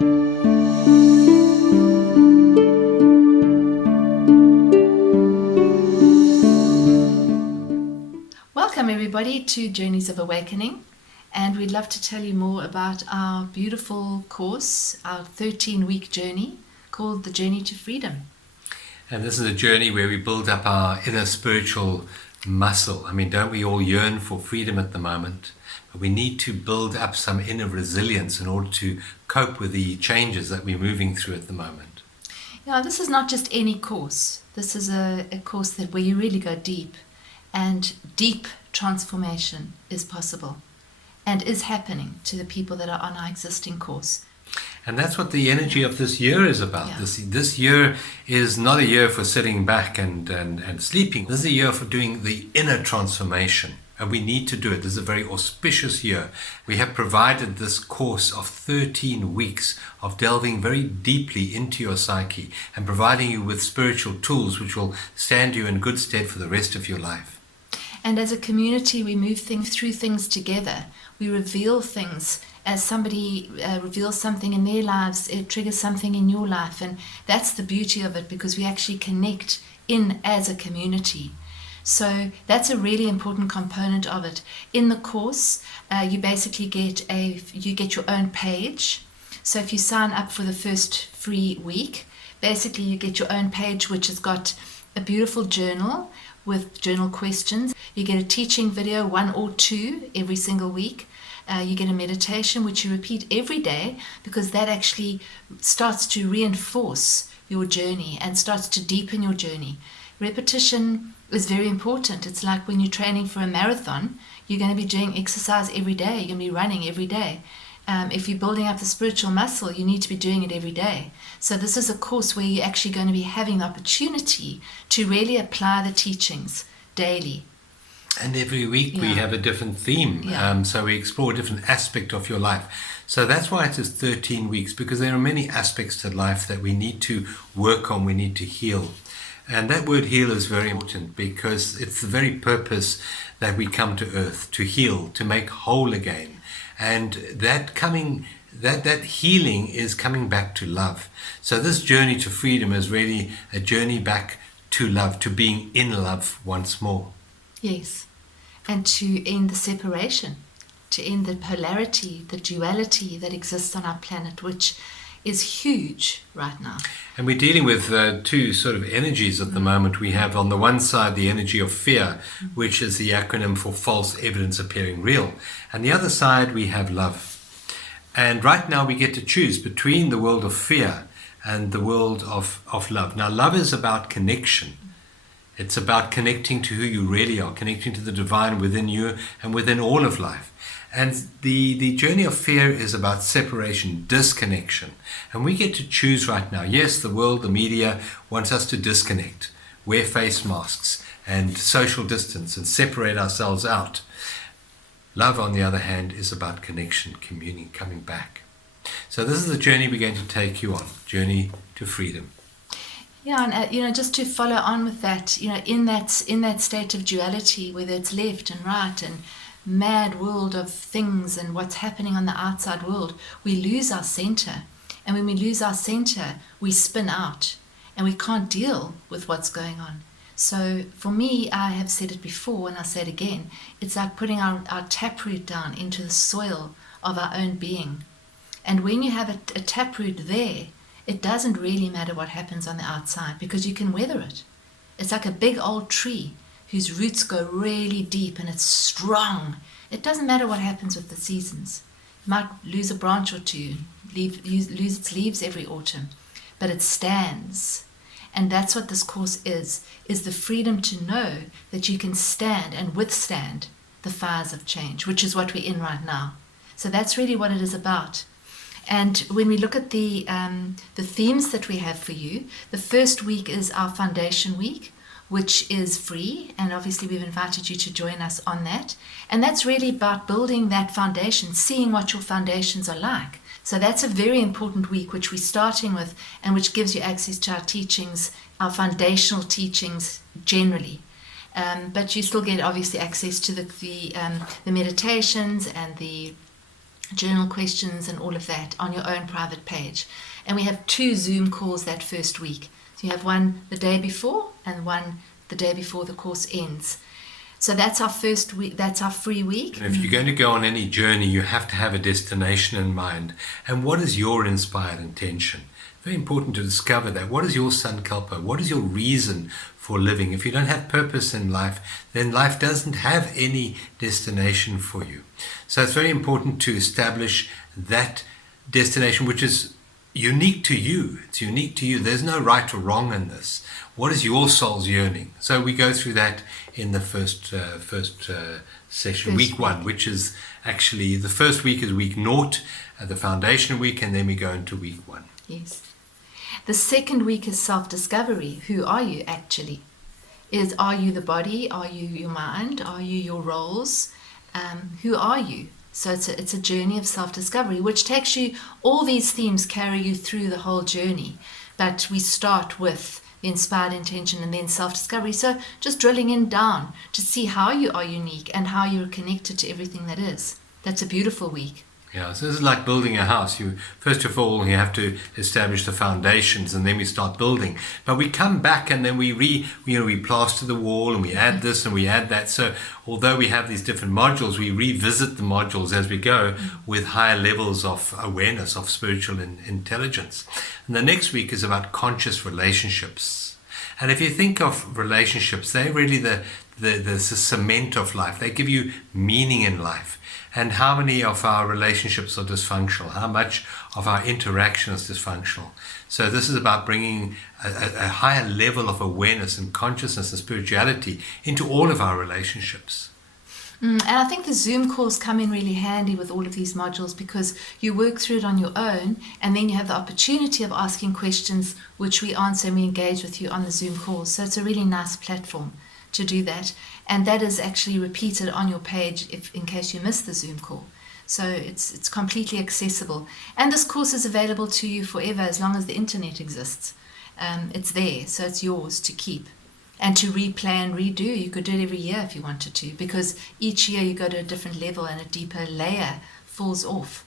Welcome everybody to Journeys of Awakening, and we'd love to tell you more about our beautiful course, our 13-week journey called The Journey to Freedom. And this is a journey where we build up our inner spiritual muscle. I mean, don't we all yearn for freedom at the moment? But we need to build up some inner resilience in order to cope with the changes that we're moving through at the moment. Yeah, this is not just any course. This is a course where you really go deep, and deep transformation is possible and is happening to the people that are on our existing course. And that's what the energy of this year is about. Yeah. This year is not a year for sitting back and sleeping. This is a year for doing the inner transformation. And we need to do it. This is a very auspicious year. We have provided this course of 13 weeks of delving very deeply into your psyche and providing you with spiritual tools which will stand you in good stead for the rest of your life. And as a community, we move through things together. We reveal things. As somebody reveals something in their lives, it triggers something in your life. And that's the beauty of it, because we actually connect in as a community. So that's a really important component of it. In the course, you basically get your own page. So if you sign up for the first free week, basically you get your own page, which has got a beautiful journal with journal questions. You get a teaching video, 1 or 2 every single week. You get a meditation which you repeat every day, because that actually starts to reinforce your journey and starts to deepen your journey. Repetition is very important. It's like when you're training for a marathon, you're going to be doing exercise every day. You're going to be running every day. If you're building up the spiritual muscle, you need to be doing it every day. So this is a course where you're actually going to be having the opportunity to really apply the teachings daily. And every week we have a different theme. Yeah. So we explore a different aspect of your life. So that's why it is 13 weeks, because there are many aspects to life that we need to work on, we need to heal. And that word heal is very important, because it's the very purpose that we come to earth, to heal, to make whole again. And that healing is coming back to love. So this journey to freedom is really a journey back to love, to being in love once more. Yes. And to end the separation, to end the polarity, the duality that exists on our planet, which is huge right now. And we're dealing with two sort of energies at the moment. We have on the one side the energy of fear, which is the acronym for false evidence appearing real. And the other side we have love. And right now we get to choose between the world of fear and the world of love. Now love is about connection. It's about connecting to who you really are, connecting to the divine within you and within all of life. And the journey of fear is about separation, disconnection. And we get to choose right now. Yes, the world, the media wants us to disconnect, wear face masks and social distance and separate ourselves out. Love, on the other hand, is about connection, communing, coming back. So this is the journey we're going to take you on, Journey to Freedom. Yeah, and just to follow on with that, in that state of duality, whether it's left and right and mad world of things and what's happening on the outside world, we lose our center. And when we lose our center, we spin out and we can't deal with what's going on. So for me, I have said it before and I'll say it again, it's like putting our taproot down into the soil of our own being. And when you have a taproot there, it doesn't really matter what happens on the outside, because you can weather it. It's like a big old tree whose roots go really deep and it's strong. It doesn't matter what happens with the seasons. You might lose a branch or two, lose its leaves every autumn, but it stands. And that's what this course is the freedom to know that you can stand and withstand the fires of change, which is what we're in right now. So that's really what it is about. And when we look at the themes that we have for you, the first week is our foundation week, which is free. And obviously we've invited you to join us on that. And that's really about building that foundation, seeing what your foundations are like. So that's a very important week, which we're starting with, and which gives you access to our teachings, our foundational teachings generally. But you still get obviously access to the meditations and the journal questions and all of that on your own private page. And we have 2 Zoom calls that first week. So you have one the day before and one the day before the course ends. So that's our first week, that's our free week. And if you're going to go on any journey, you have to have a destination in mind. And what is your inspired intention? Very important to discover that. What is your sankalpa? What is your reason for living? If you don't have purpose in life, then life doesn't have any destination for you. So it's very important to establish that destination, which is unique to you. It's unique to you. There's no right or wrong in this. What is your soul's yearning? So we go through that in the first session, week 1, which is actually the first week is week 0, the foundation week, and then we go into week 1. Yes. The second week is self-discovery. Who are you actually? Are you the body? Are you your mind? Are you your roles? Who are you? So it's a journey of self-discovery, which takes you, all these themes carry you through the whole journey. But we start with the inspired intention and then self-discovery. So just drilling in down to see how you are unique and how you're connected to everything that is. That's a beautiful week. Yeah, so this is like building a house. First of all, you have to establish the foundations, and then we start building. But we come back and then we plaster the wall, and we add this and we add that. So although we have these different modules, we revisit the modules as we go with higher levels of awareness, of spiritual intelligence. And the next week is about conscious relationships. And if you think of relationships, they're really the cement of life. They give you meaning in life. And how many of our relationships are dysfunctional? How much of our interaction is dysfunctional? So this is about bringing a higher level of awareness and consciousness and spirituality into all of our relationships. And I think the Zoom calls come in really handy with all of these modules, because you work through it on your own, and then you have the opportunity of asking questions which we answer and we engage with you on the Zoom calls. So it's a really nice platform to do that. And that is actually repeated on your page in case you miss the Zoom call. So it's completely accessible. And this course is available to you forever as long as the internet exists. It's there, so it's yours to keep. And to replay and redo, you could do it every year if you wanted to, because each year you go to a different level and a deeper layer falls off.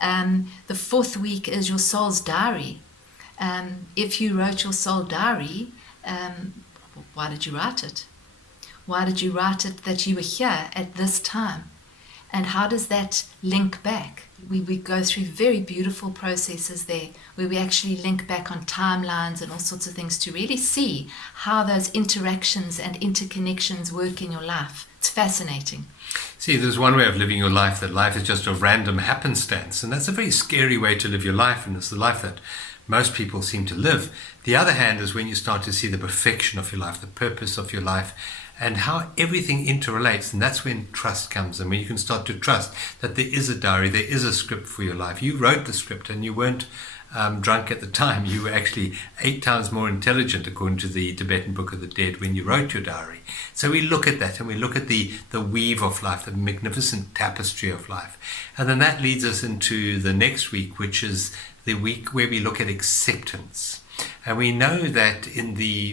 The 4th week is your soul's diary. If you wrote your soul diary, why did you write it? Why did you write it that you were here at this time? And how does that link back? We go through very beautiful processes there where we actually link back on timelines and all sorts of things to really see how those interactions and interconnections work in your life. It's fascinating. See, there's one way of living your life, that life is just a random happenstance. And that's a very scary way to live your life, and it's the life that most people seem to live. The other hand is when you start to see the perfection of your life, the purpose of your life, and how everything interrelates. And that's when trust comes in, when you can start to trust that there is a diary, there is a script for your life. You wrote the script, and you weren't drunk at the time. You were actually 8 times more intelligent, according to the Tibetan Book of the Dead, when you wrote your diary. So we look at that, and we look at the weave of life, the magnificent tapestry of life. And then that leads us into the next week, which is the week where we look at acceptance. And we know that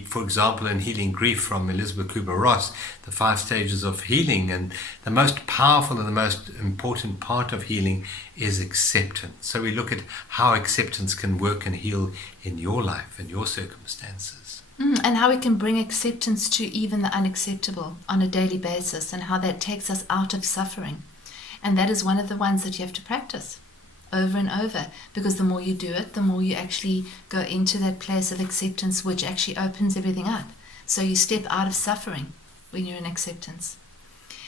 for example, in Healing Grief from Elizabeth Kubler-Ross, the 5 stages of healing, and the most powerful and the most important part of healing is acceptance. So we look at how acceptance can work and heal in your life and your circumstances. And how we can bring acceptance to even the unacceptable on a daily basis, and how that takes us out of suffering. And that is one of the ones that you have to practice over and over, because the more you do it, the more you actually go into that place of acceptance, which actually opens everything up. So you step out of suffering when you're in acceptance.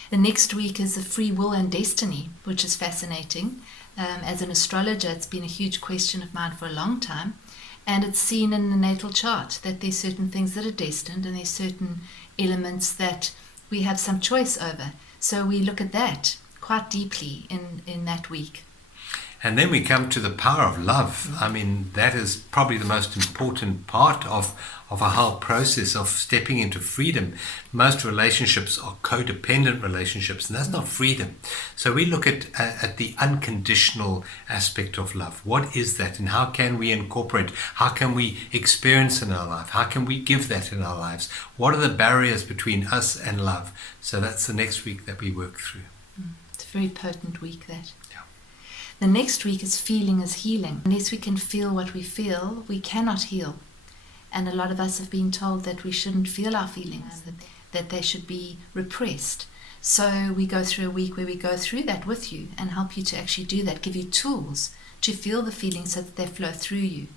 The next week is the free will and destiny, which is fascinating. As an astrologer, it's been a huge question of mine for a long time, and it's seen in the natal chart that there's certain things that are destined, and there's certain elements that we have some choice over. So we look at that quite deeply in that week. And then we come to the power of love. I mean, that is probably the most important part of a whole process of stepping into freedom. Most relationships are codependent relationships, and that's not freedom. So we look at the unconditional aspect of love. What is that, and how can we incorporate? How can we experience in our life? How can we give that in our lives? What are the barriers between us and love? So that's the next week that we work through. It's a very potent week, that. The next week is feeling is healing. Unless we can feel what we feel, we cannot heal. And a lot of us have been told that we shouldn't feel our feelings, that they should be repressed. So we go through a week where we go through that with you and help you to actually do that, give you tools to feel the feelings so that they flow through you,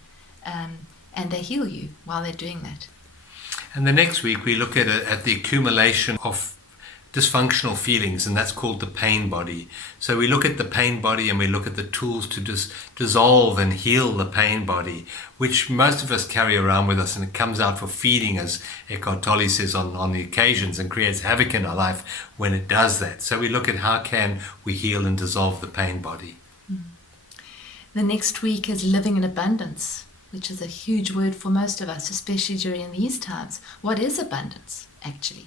and they heal you while they're doing that. And the next week we look at the accumulation of dysfunctional feelings, and that's called the pain body. So we look at the pain body and we look at the tools to dissolve and heal the pain body, which most of us carry around with us, and it comes out for feeding, as Eckhart Tolle says, on the occasions, and creates havoc in our life when it does that. So we look at how can we heal and dissolve the pain body. The next week is living in abundance, which is a huge word for most of us, especially during these times. What is abundance, actually?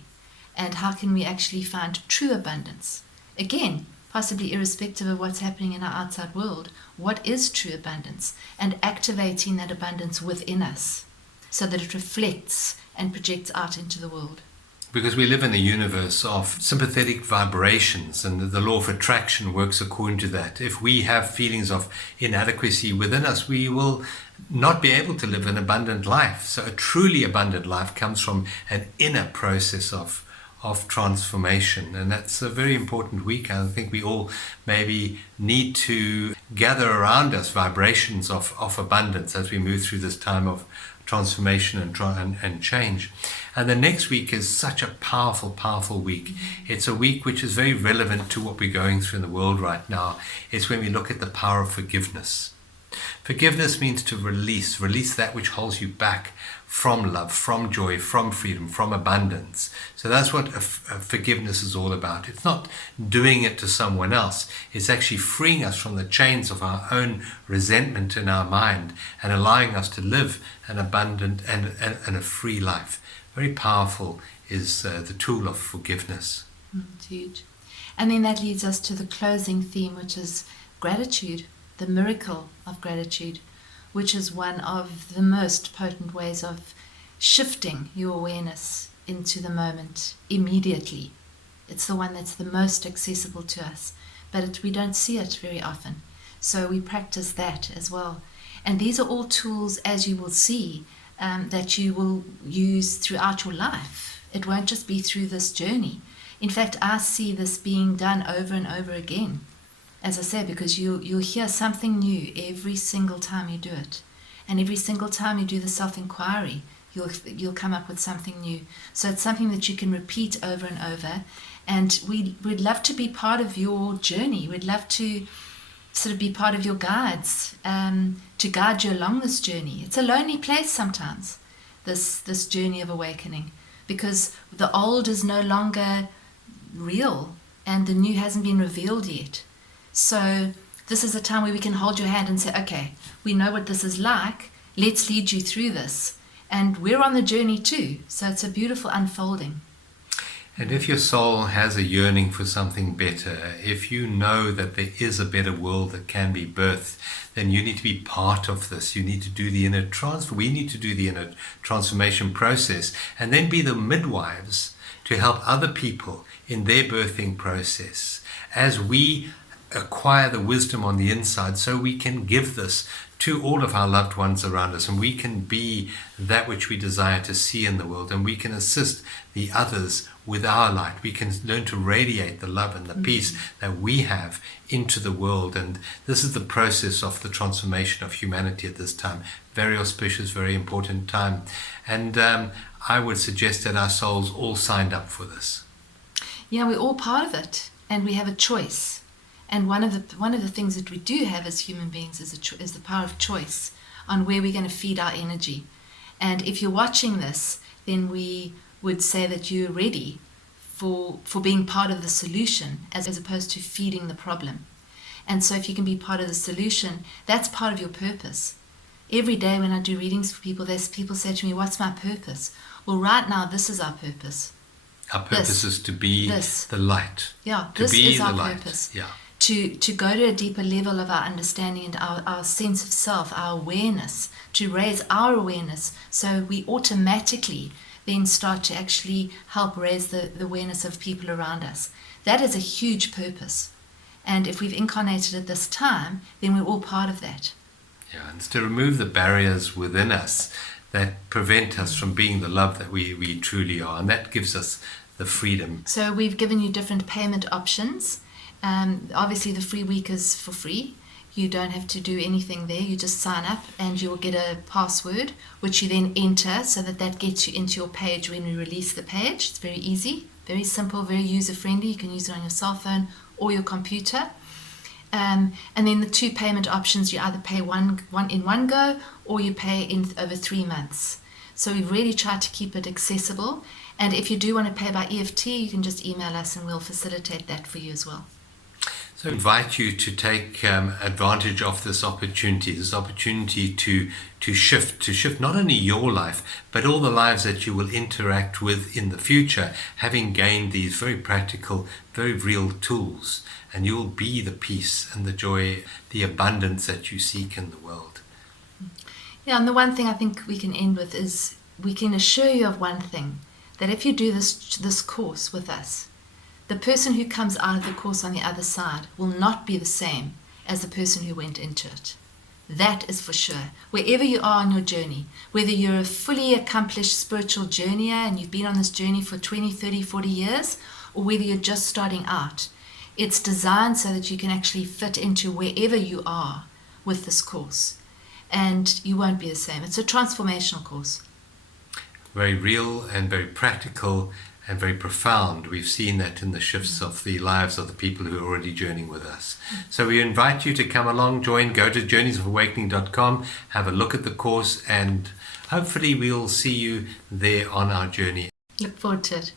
And how can we actually find true abundance? Again, possibly irrespective of what's happening in our outside world, what is true abundance? And activating that abundance within us so that it reflects and projects out into the world. Because we live in a universe of sympathetic vibrations, and the law of attraction works according to that. If we have feelings of inadequacy within us, we will not be able to live an abundant life. So a truly abundant life comes from an inner process of transformation, and that's a very important week. I think we all maybe need to gather around us vibrations of abundance as we move through this time of transformation and change. And the next week is such a powerful week. It's a week which is very relevant to what we're going through in the world right now. It's when we look at the power of forgiveness. Forgiveness means to release that which holds you back from love, from joy, from freedom, from abundance. So that's what forgiveness is all about. It's not doing it to someone else. It's actually freeing us from the chains of our own resentment in our mind and allowing us to live an abundant and a free life. Very powerful is the tool of forgiveness. It's huge. And then that leads us to the closing theme, which is gratitude, the miracle of gratitude, which is one of the most potent ways of shifting your awareness into the moment immediately. It's the one that's the most accessible to us, but we don't see it very often. So we practice that as well. And these are all tools, as you will see, that you will use throughout your life. It won't just be through this journey. In fact, I see this being done over and over again. As I say, because you'll hear something new every single time you do it. And every single time you do the self-inquiry, you'll come up with something new. So it's something that you can repeat over and over. And we'd love to be part of your journey. We'd love to sort of be part of your guides, to guide you along this journey. It's a lonely place sometimes, this journey of awakening, because the old is no longer real and the new hasn't been revealed yet. So this is a time where we can hold your hand and say, okay, we know what this is like. Let's lead you through this. And we're on the journey too. So it's a beautiful unfolding. And if your soul has a yearning for something better, if you know that there is a better world that can be birthed, then you need to be part of this. You need to do the inner transfer. We need to do the inner transformation process and then be the midwives to help other people in their birthing process. As we acquire the wisdom on the inside, so we can give this to all of our loved ones around us, and we can be that which we desire to see in the world, and we can assist the others with our light. We can learn to radiate the love and the peace that we have into the world, and this is the process of the transformation of humanity at this time. Very auspicious, very important time, and I would suggest that our souls all signed up for this. Yeah, we're all part of it, and we have a choice. And one of the things that we do have as human beings is the power of choice on where we're going to feed our energy. And if you're watching this, then we would say that you're ready for being part of the solution as opposed to feeding the problem. And so if you can be part of the solution, that's part of your purpose. Every day when I do readings for people, people say to me, what's my purpose? Well, right now, this is our purpose. Our purpose is to be the light. Yeah, to this be is the our light. purpose. Yeah. To go to a deeper level of our understanding and our sense of self, our awareness, to raise our awareness, so we automatically then start to actually help raise the awareness of people around us. That is a huge purpose. And if we've incarnated at this time, then we're all part of that. Yeah, and it's to remove the barriers within us that prevent us from being the love that we truly are. And that gives us the freedom. So we've given you different payment options. Obviously, the free week is for free. You don't have to do anything there. You just sign up and you'll get a password, which you then enter so that gets you into your page when we release the page. It's very easy, very simple, very user-friendly. You can use it on your cell phone or your computer. And then the two payment options, you either pay one in one go or you pay in over 3 months. So we've really tried to keep it accessible. And if you do want to pay by EFT, you can just email us and we'll facilitate that for you as well. So I invite you to take advantage of this opportunity to shift not only your life, but all the lives that you will interact with in the future, having gained these very practical, very real tools. And you will be the peace and the joy, the abundance that you seek in the world. Yeah, and the one thing I think we can end with is we can assure you of one thing, that if you do this course with us, the person who comes out of the course on the other side will not be the same as the person who went into it. That is for sure. Wherever you are on your journey, whether you're a fully accomplished spiritual journeyer and you've been on this journey for 20, 30, 40 years, or whether you're just starting out, it's designed so that you can actually fit into wherever you are with this course. And you won't be the same. It's a transformational course. Very real and very practical and very profound. We've seen that in the shifts of the lives of the people who are already journeying with us. So we invite you to come along, join, go to journeysofawakening.com, have a look at the course, and hopefully we'll see you there on our journey. Look forward to it.